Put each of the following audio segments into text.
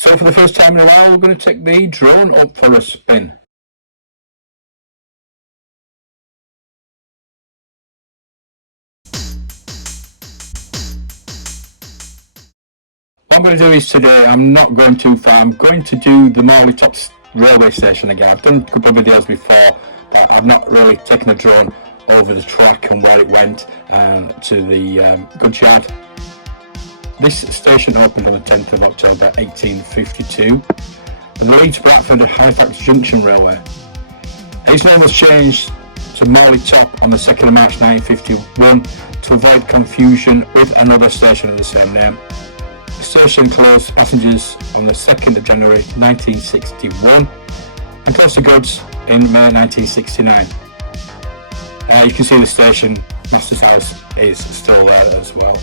So for the first time in a while, we're going to take the drone up for a spin. What I'm going to do is today, I'm not going too far. I'm going to do the Morley top railway station again. I've done a couple of videos before, but I've not really taken a drone over the track and where it went to the goods yard. This station opened on the 10th of October 1852 as the Leeds Bradford Halifax Junction Railway. Its name was changed to Morley Top on the 2nd of March 1951 to avoid confusion with another station of the same name. The station closed passengers on the 2nd of January 1961 and closed to goods in May 1969. You can see the station master's house is still there as well.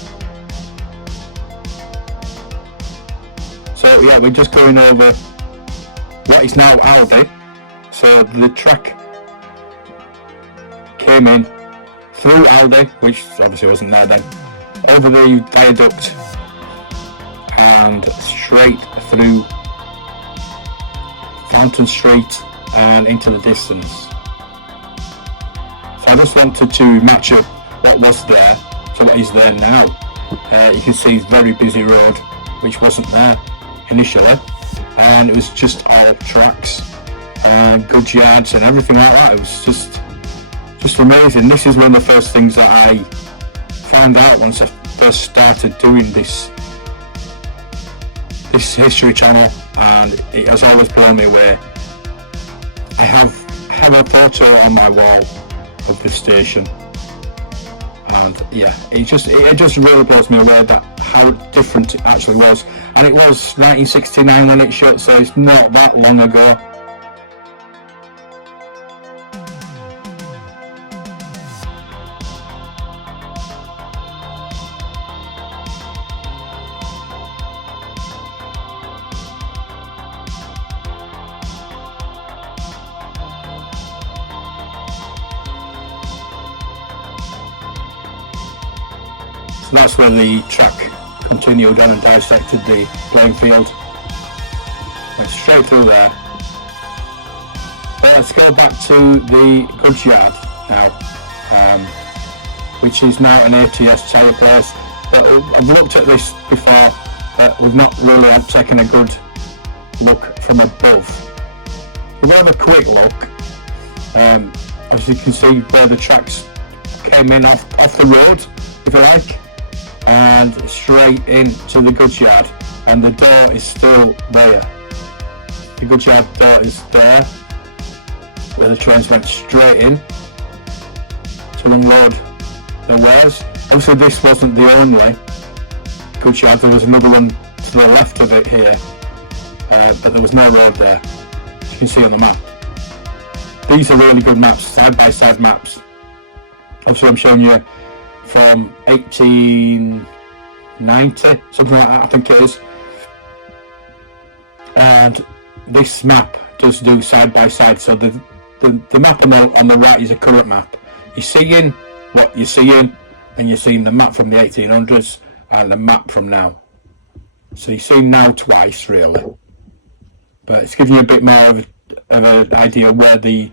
So yeah, we're just going over what is now Aldi. So the track came in through Aldi, which obviously wasn't there then, over the viaduct and straight through Fountain Street and into the distance. So I just wanted to match up what was there to what is there now. You can see it's a very busy road, which wasn't there initially, and it was just all tracks and goods yards and everything like that. It was just amazing. This is one of the first things that I found out once I first started doing this history channel, and it has always blown me away. I have a photo on my wall of the station, and yeah, it just really blows me away that how different it actually was. And it was 1969 when it shut, so it's not that long ago. So that's where the track continued on and dissected the playing field. Went straight through there. But let's go back to the goods yard now, which is now an ATS tyre place. But I've looked at this before, but we've not really taken a good look from above. We'll have a quick look. As you can see where the tracks came in off the road, if you like, and straight into the goods yard, and the door is still there. The goods yard door is there, where the trains went straight in to unload their wares. Obviously this wasn't the only goods yard, there was another one to the left of it here, but there was no road there, as you can see on the map. These are really good maps, side by side maps. Obviously I'm showing you from 1890, something like that I think it is, and this map does do side by side. So the map on the right is a current map. You're seeing what you're seeing, and you're seeing the map from the 1800s and the map from now. So you're seeing now twice really, but it's giving you a bit more of an idea where the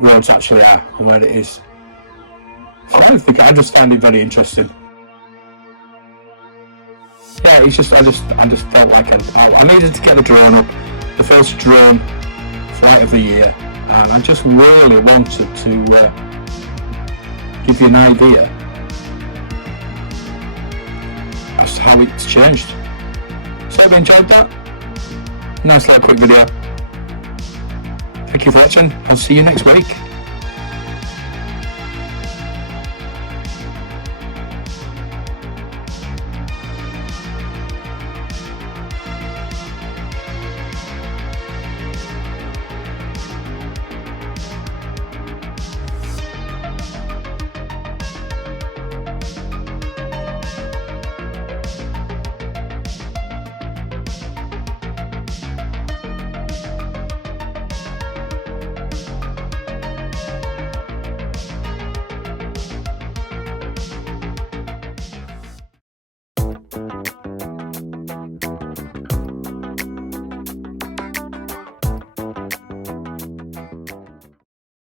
roads actually are and where it is. So I just find it very interesting. Yeah, I just felt like I needed to get the drone up, the first drone flight of the year, and I just really wanted to give you an idea as to how it's changed. So I hope you enjoyed that. Nice little quick video. Thank you for watching. I'll see you next week.